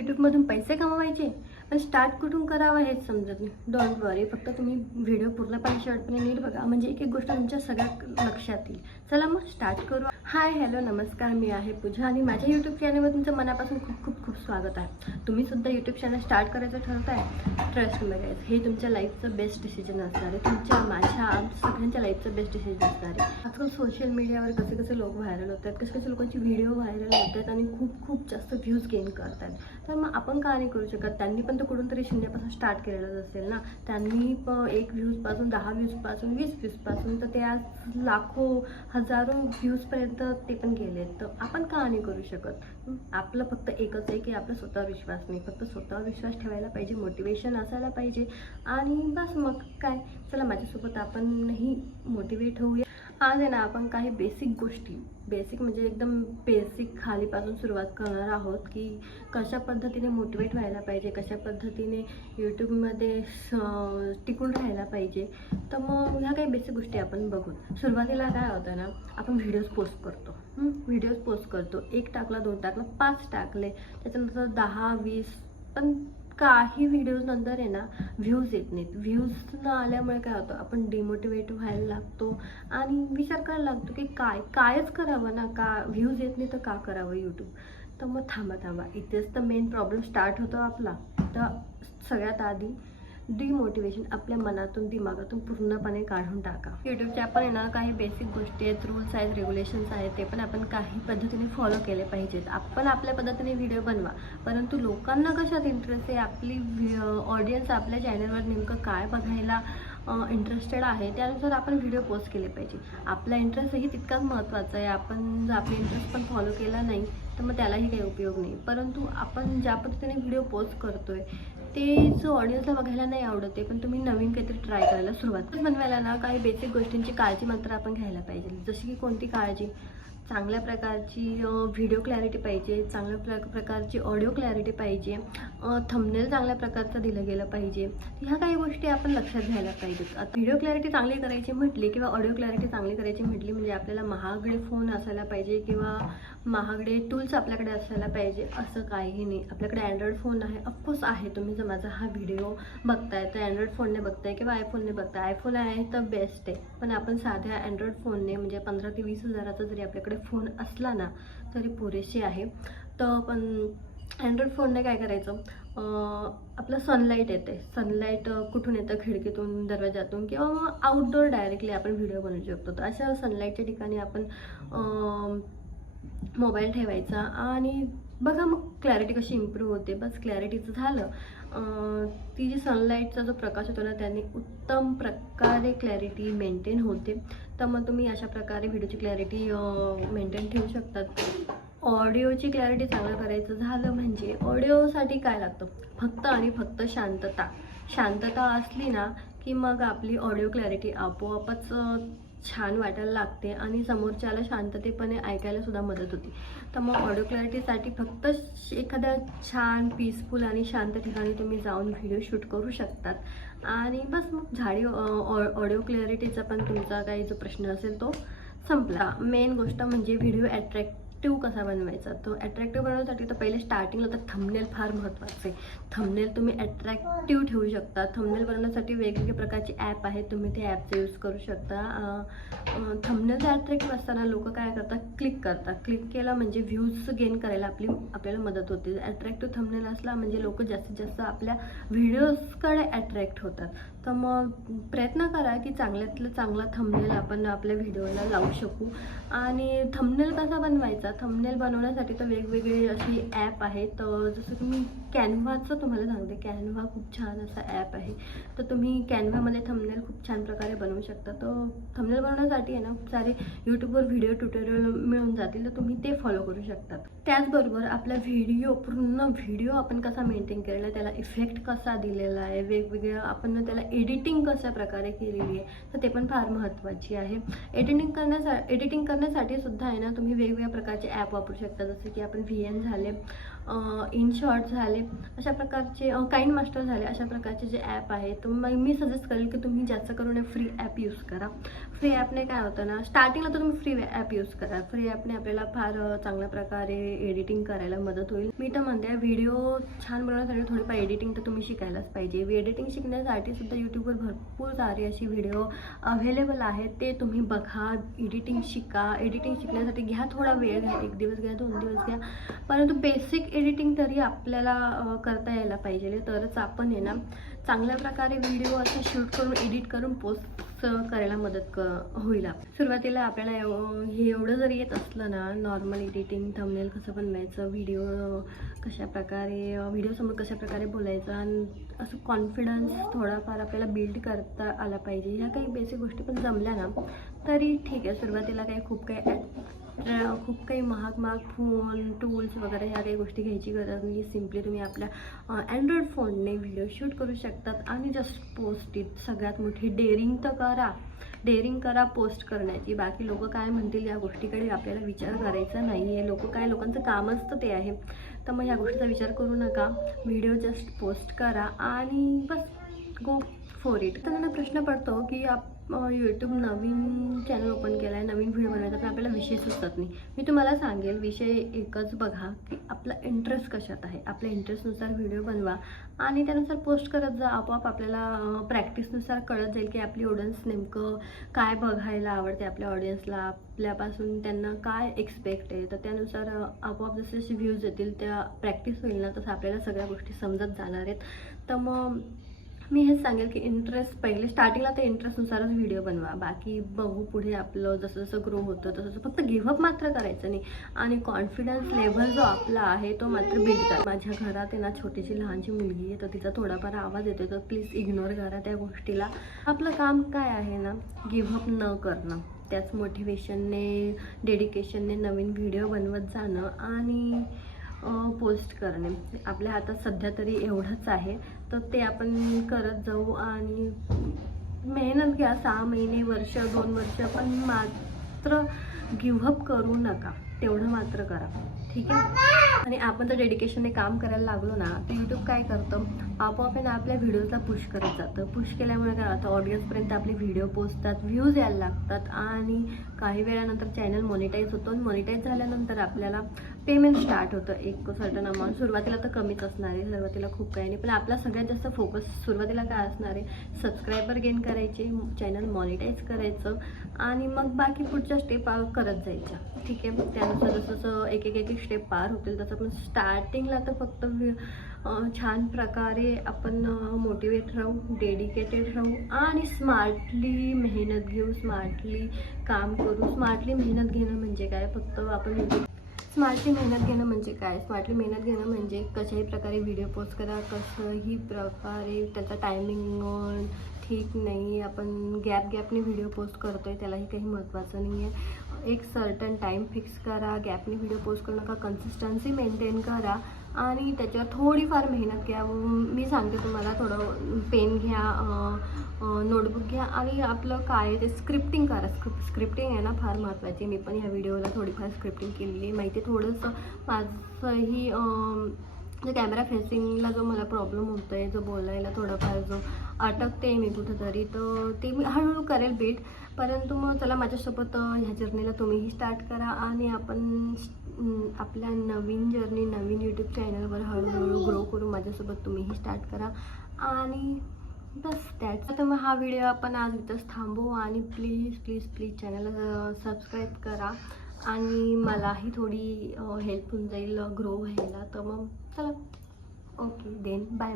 यूट्यूबमधून पैसे कमवायचे? पण स्टार्ट कुठून करावं हेच समजत नाही. डोंट वरी फक्त तुम्ही व्हिडिओ पूर्णपणे शेवटपणे नीट बघा. म्हणजे एक एक गोष्ट तुमच्या सगळ्या लक्षात येईल. चला मग स्टार्ट करू. हाय हॅलो नमस्कार. मी आहे पूजा आणि माझ्या यूट्यूब चॅनलवर तुमचं मनापासून खूप खूप खूप स्वागत आहे. तुम्ही सुद्धा यूट्यूब चॅनल स्टार्ट करायचं ठरवताय? ट्रस्ट मी हे तुमच्या लाईफचं बेस्ट डिसिजन असणार आहे. तुमच्या माझ्या सगळ्यांच्या लाईफचं बेस्ट डिसिजन असणार आहे. आजकाल सोशल मीडियावर कसे कसे लोक व्हायरल होतात? कसे कसे लोकांची व्हिडिओ व्हायरल होतात आणि खूप खूप जास्त व्ह्यूज गेन करतात? तर मग आपण का नाही करू शकत? त्यांनी पण तर कुठून तरी शून्यापासून स्टार्ट केलेलंच असेल ना? त्यांनी पण एक व्ह्यूजपासून दहा व्ह्यूजपासून वीस व्ह्यूजपासून तर ते आज लाखो हजारो व्ह्यूजपर्यंत ते पण गेले तर आपण का नाही करू शकत? आपलं फक्त एकच आहे की आपला स्वतः विश्वास नाही. फक्त स्वतः विश्वास ठेवायला पाहिजे मोटिवेशन असायला पाहिजे. आणि बस मग काय? चला माझ्यासोबत आपणही मोटिवेट होऊया. आज आहे ना आपण काही बेसिक गोष्टी बेसिक म्हणजे एकदम बेसिक खालीपासून सुरुवात करणार आहोत की कशा पद्धतीने मोटिवेट व्हायला पाहिजे कशा पद्धतीने यूट्यूबमध्ये स- टिकून राहायला पाहिजे. तर मग ह्या काही बेसिक गोष्टी आपण बघू सुरुवातीला काय होतं ना आपण व्हिडिओज पोस्ट करतो. व्हिडिओज पोस्ट करतो. एक टाकला दोन टाकला पाच टाकले. त्याच्यानंतर दहा वीस पण काही व्हिडिओज नंतर आहे ना व्ह्यूज येत नाहीत. व्ह्यूज न आल्यामुळे काय होतं आपण डिमोटिवेट व्हायला लागतो आणि विचार करायला लागतो की काय कायच करावं ना का व्ह्यूज येत नाही तर का करावं यूट्यूब तर मग थांबा थांबा. इथेच तर मेन प्रॉब्लेम स्टार्ट होतो आपला. तर सगळ्यात आधी डिमोटिवेशन आपल्या मनातून दिमागातून पूर्णपणे काढून टाका. युट्यूबच्या आपण आहे ना काही बेसिक गोष्टी आहेत रूल्स आहेत रेग्युलेशन्स आहेत ते पण आपण काही पद्धतीने फॉलो केले पाहिजेत. आपण आपल्या पद्धतीने व्हिडिओ बनवा. परंतु लोकांना कशात इंटरेस्ट आहे? आपली ऑडियन्स आपल्या चॅनलवर नेमकं काय बघायला इंटरेस्टेड आहे? त्यानुसार आपण व्हिडिओ पोस्ट केले पाहिजे. आपला इंटरेस्टही तितकाच महत्त्वाचा आहे. आपण जर आपला इंटरेस्ट पण फॉलो केला नाही तर मग त्यालाही काही उपयोग नाही. परंतु आपण ज्या पद्धतीने व्हिडिओ पोस्ट करतो आहे ते जो ऑडियन्सला बघायला नाही आवडत आहे पण तुम्ही नवीन काहीतरी ट्राय करायला सुरुवात बनवायला ना काही बेसिक गोष्टींची काळजी मात्र आपण घ्यायला पाहिजे. जशी की कोणती काळजी? चांगल्या प्रकारची व्हिडिओ क्लॅरिटी पाहिजे चांगल्या प्र प्रकारची ऑडिओ क्लॅरिटी पाहिजे. थंबनेल चांगल्या प्रकारचं दिलं गेलं पाहिजे. ह्या काही गोष्टी आपण लक्षात घ्यायला पाहिजेत. आता व्हिडिओ क्लॅरिटी चांगली करायची म्हटली किंवा ऑडिओ क्लॅरिटी चांगली करायची म्हटली म्हणजे आपल्याला महागडे फोन असायला पाहिजे किंवा महागडे टूल्स आपल्याकडे असायला पाहिजे असं काहीही नाही. आपल्याकडे अँड्रॉइड फोन आहे. ऑफकोर्स आहे. तुम्ही जर माझा हा व्हिडिओ बघताय तर अँड्रॉइड फोनने बघताय किंवा आयफोनने बघताय. आयफोन आहे तर बेस्ट आहे. पण आपण साध्या अँड्रॉइड फोनने म्हणजे पंधरा ते वीस हजाराचा जरी आपल्याकडे फोन असला ना तरी पुरेसे आहे. तर पण अँड्रॉइड फोनने काय करायचं? आपलं सनलाईट येते. सनलाईट कुठून येतं? खिडकीतून दरवाजातून किंवा मग आउटडोअर डायरेक्टली आपण व्हिडिओ बनवू शकतो. तर अशा सनलाईटच्या ठिकाणी आपण मोबाईल ठेवायचा आणि बघा मग क्लॅरिटी कशी इम्प्रूव्ह होते. बस क्लॅरिटीचं झालं. ती जी सनलाईटचा जो प्रकाश होतो ना त्याने उत्तम प्रकारे क्लॅरिटी मेंटेन होते. तर मग तुम्ही अशा प्रकारे व्हिडिओची क्लॅरिटी मेंटेन ठेवू शकतात. ऑडिओची क्लॅरिटी चांगलं करायचं झालं म्हणजे ऑडिओसाठी काय लागतं? फक्त आणि फक्त शांतता. शांतता असली ना की मग आपली ऑडिओ क्लॅरिटी आपोआपच छान वाटायला लागते आणि समोरच्याला शांततेपणे ऐकायला सुद्धा मदत होती. तर मग ऑडिओ क्लॅरिटीसाठी फक्त एखाद्या छान पीसफुल आणि शांत ठिकाणी तुम्ही जाऊन व्हिडिओ शूट करू शकतात. आणि बस मग झाडी ऑडिओ क्लॅरिटीचा पण तुमचा काही जो प्रश्न असेल तो संपला. मेन गोष्ट म्हणजे व्हिडिओ अट्रॅक्टिव्ह कसा बनवायचा? तो अट्रॅक्टिव्ह बनवण्यासाठी तर पहिले स्टार्टिंगला तर थंबनेल फार महत्त्वाचं आहे. थंबनेल तुम्ही ॲट्रॅक्टिव्ह ठेवू शकता. थंबनेल बनवण्यासाठी वेगवेगळ्या प्रकारचे ॲप आहेत. तुम्ही ते ॲपचा यूज करू शकता. थंबनेल अट्रॅक्टिव्ह असताना लोक काय करतात? क्लिक करतात. क्लिक केलं म्हणजे व्ह्यूज गेन करायला आपली आपल्याला मदत होते. ॲट्रॅक्टिव्ह थंबनेल असला म्हणजे लोक जास्तीत जास्त आपल्या व्हिडिओजकडे अट्रॅक्ट होतात. तर मग प्रयत्न करा की चांगल्यातलं चांगला थंबनेल आपण आपल्या व्हिडिओला लावू शकू. आणि थंबनेल कसा बनवायचा? थंबनेल बनवण्यासाठी तर वेगवेगळे अशी ॲप आहेत. तर जसं की मी कॅनव्हाचं तुम्हाला सांगते. कॅनव्हा खूप छान असा ॲप आहे. तर तुम्ही कॅनव्हामध्ये थंबनेल खूप छान प्रकारे बनवू शकता. तर थंबनेल बनवण्यासाठी आहे ना खूप सारे यूट्यूबवर व्हिडिओ ट्युटोरियल मिळून जातील. तर तुम्ही ते फॉलो करू शकतात त्याचबरोबर आपला व्हिडिओ पूर्ण व्हिडिओ आपण कसा मेंटेन केलेला आहे त्याला इफेक्ट कसा दिलेला आहे वेगवेगळं आपण त्याला एडिटिंग कशा प्रकारे केलेली आहे तर ते पण फार महत्त्वाची आहे. एडिटिंग करण्यासा एडिटिंग करण्यासाठी सुद्धा आहे ना तुम्ही वेगवेगळ्या प्रकारचे ॲप वापरू शकता. जसं की आपण व्ही एन झाले. इन शॉर्ट झाले अशा प्रकारचे काइंड मास्टर झाले अशा प्रकारचे जे ॲप आहे तर मग मी सजेस्ट करेल की तुम्ही जास्त करून फ्री ॲप यूज करा. फ्री ॲपने काय होतं ना स्टार्टिंगला तर तुम्ही फ्री ॲप यूज करा. फ्री ॲपने आपल्याला फार चांगल्या प्रकारे एडिटिंग करायला मदत होईल. मी तर म्हणते व्हिडिओ छान बनवण्यासाठी थोडीफार एडिटिंग तर तुम्ही शिकायलाच पाहिजे. एडिटिंग शिकण्यासाठी सुद्धा यूट्यूबवर भरपूर सारे अशी व्हिडिओ अवेलेबल आहेत. ते तुम्ही बघा एडिटिंग शिका. एडिटिंग शिकण्यासाठी घ्या थोडा वेळ घ्या एक दिवस घ्या दोन दिवस घ्या. परंतु बेसिक एडिटिंग तरी आपल्याला करता यायला पाहिजे. तरच आपण आहे ना चांगल्या प्रकारे व्हिडिओ असं शूट करून एडिट करून पोस्ट करायला मदत क होईल. सुरुवातीला आपल्याला एव- हे एवढं जर येत असलं ना नॉर्मल एडिटिंग थंबनेल कसं बनवायचं व्हिडिओ कशा प्रकारे व्हिडिओसमोर कशा प्रकारे बोलायचं आणि असं कॉन्फिडन्स थोडाफार आपल्याला बिल्ड करता आला पाहिजे. ह्या काही बेसिक गोष्टी पण जमल्या ना तरी ठीक आहे. सुरुवातीला काही खूप काही खूप काही महाग महाग फोन टूल्स वगैरे ह्या काही गोष्टी घ्यायची गरज नाही. सिम्पली तुम्ही आपल्या अँड्रॉइड फोनने व्हिडिओ शूट करू शकतात. आणि जस्ट पोस्ट इट सगळ्यात मोठी डेअरिंग तर करा. डेअरिंग करा पोस्ट करण्याची. बाकी लोक काय म्हणतील या गोष्टीकडे आपल्याला विचार करायचा नाही आहे लोक काय लोकांचं कामच तर ते आहे. तर मग ह्या गोष्टीचा विचार करू नका. व्हिडिओ जस्ट पोस्ट करा आणि बस गो फॉर इट तर त्यांना प्रश्न पडतो की आप यूट्यूब नवीन चॅनल ओपन केला आहे नवीन व्हिडिओ बनवायचा पण आपल्याला विषय सुचत नाही. मी तुम्हाला सांगेल विषय एकच बघा की आपला इंटरेस्ट कशात आहे. आपल्या इंटरेस्टनुसार व्हिडिओ बनवा आणि त्यानुसार पोस्ट करत जा. आपोआप आपल्याला प्रॅक्टिसनुसार कळत जाईल की आपली ऑडियन्स नेमकं काय बघायला आवडते आपल्या ऑडियन्सला आपल्यापासून त्यांना काय एक्सपेक्ट आहे? तर त्यानुसार आपोआप जसे जसे व्ह्यूज येतील त्या प्रॅक्टिस होईल ना तसं आपल्याला सगळ्या गोष्टी समजत जाणार आहेत. तर मग मी हेच सांगेल की इंटरेस्ट पहिले स्टार्टिंगला ते इंटरेस्टनुसारच व्हिडिओ बनवा. बाकी बघू पुढे आपलं जसं जसं ग्रो होतं तसं तसं. फक्त गिव्हअप मात्र करायचं नाही. आणि कॉन्फिडन्स लेवल जो आपला आहे तो मात्र बिल्ड करा. माझ्या घरात आहे ना छोटीशी लहानशी मुलगी आहे तर तिचा थोडाफार आवाज येतो तर प्लीज इग्नोर करा त्या गोष्टीला. आपलं काम काय आहे ना गिव्हअप न करणं. त्याच मोटिवेशनने डेडिकेशनने नवीन व्हिडिओ बनवत जाणं. आणि पोस्ट करणे. आपल्या हातात सध्या तरी एवढंच आहे. तर ते आपण करत जाऊ आणि मेहनत घ्या. सहा महिने वर्ष दोन वर्ष पण मात्र गिव्हअप करू नका. तेवढं मात्र करा. ठीक आहे? आणि आपण जर डेडिकेशनने काम करायला लागलो ना तर यूट्यूब काय करतं? आपोआप आहे ना आपल्या व्हिडिओला पुश करत जातं. पुश केल्यामुळे काय होतं? ऑडियन्सपर्यंत आपले व्हिडिओ पोचतात व्ह्यूज यायला लागतात आणि काही वेळानंतर चॅनल मॉनिटाईज होतो. आणि मॉनिटाईज झाल्यानंतर आपल्याला पेमेंट स्टार्ट होतं. एक सर्टन अमाऊंट सुरुवातीला तर कमीच असणार आहे. सुरुवातीला खूप काही नाही. पण आपला सगळ्यात जास्त फोकस सुरुवातीला काय असणार आहे? सबस्क्रायबर गेन करायचे चॅनल मॉनिटाईज करायचं आणि मग बाकी पुढच्या स्टेप करत जायच्या. ठीक आहे? त्यानुसार जसं जसं एक एक एक स्टेप पार होतील. तसं पण स्टार्टिंगला तर फक्त छान प्रकारे आपण मोटिवेट राहू डेडिकेटेड राहू आणि स्मार्टली मेहनत घेऊ स्मार्टली काम करू. स्मार्टली मेहनत घेणं म्हणजे काय? फक्त आपण म्हणजे स्मार्टली मेहनत घेणं म्हणजे काय? स्मार्टली मेहनत घेणं म्हणजे कशाही प्रकारे व्हिडिओ पोस्ट करा कसंही प्रकारे त्याचा टायमिंग ठीक नाही आपण गॅप गॅपने व्हिडिओ पोस्ट करतो आहे त्यालाही काही महत्त्वाचं नाही आहे एक सर्टन टाईम फिक्स करा गॅपने व्हिडिओ पोस्ट करू नका कन्सिस्टन्सी मेंटेन करा आणि त्याच्यावर थोडीफार मेहनत घ्या. मी सांगते तुम्हाला थोडं पेन घ्या नोटबुक घ्या आणि आपलं काय आहे ते स्क्रिप्टिंग करा. स्क्रिप स्क्रिप्टिंग आहे ना फार महत्त्वाची मी पण ह्या व्हिडिओला थोडीफार स्क्रिप्टिंग केलेली आहे. माहिती आहे थोडंसं माझंही म्हणजे कॅमेरा फेसिंगला जो मला प्रॉब्लेम होतो आहे जो बोलायला थोडंफार जो अटकते मी कुठंतरी तर ते मी हळूहळू करेल बीट परंतु मग चला माझ्यासोबत ह्या जर्नीला तुम्हीही स्टार्ट करा आणि आपण आपल्या नवीन जर्नी नवीन यूट्यूब चॅनलवर हळूहळू ग्रो करू माझ्यासोबत तुम्हीही स्टार्ट करा. आणि बस त्याच तर मग हा व्हिडिओ आपण आज इथंच थांबवू आणि प्लीज प्लीज प्लीज चॅनलला सबस्क्राईब करा. आणि मलाही थोडी हेल्प होऊन जाईल ग्रो व्हायला. तर मग चला. Okay then bye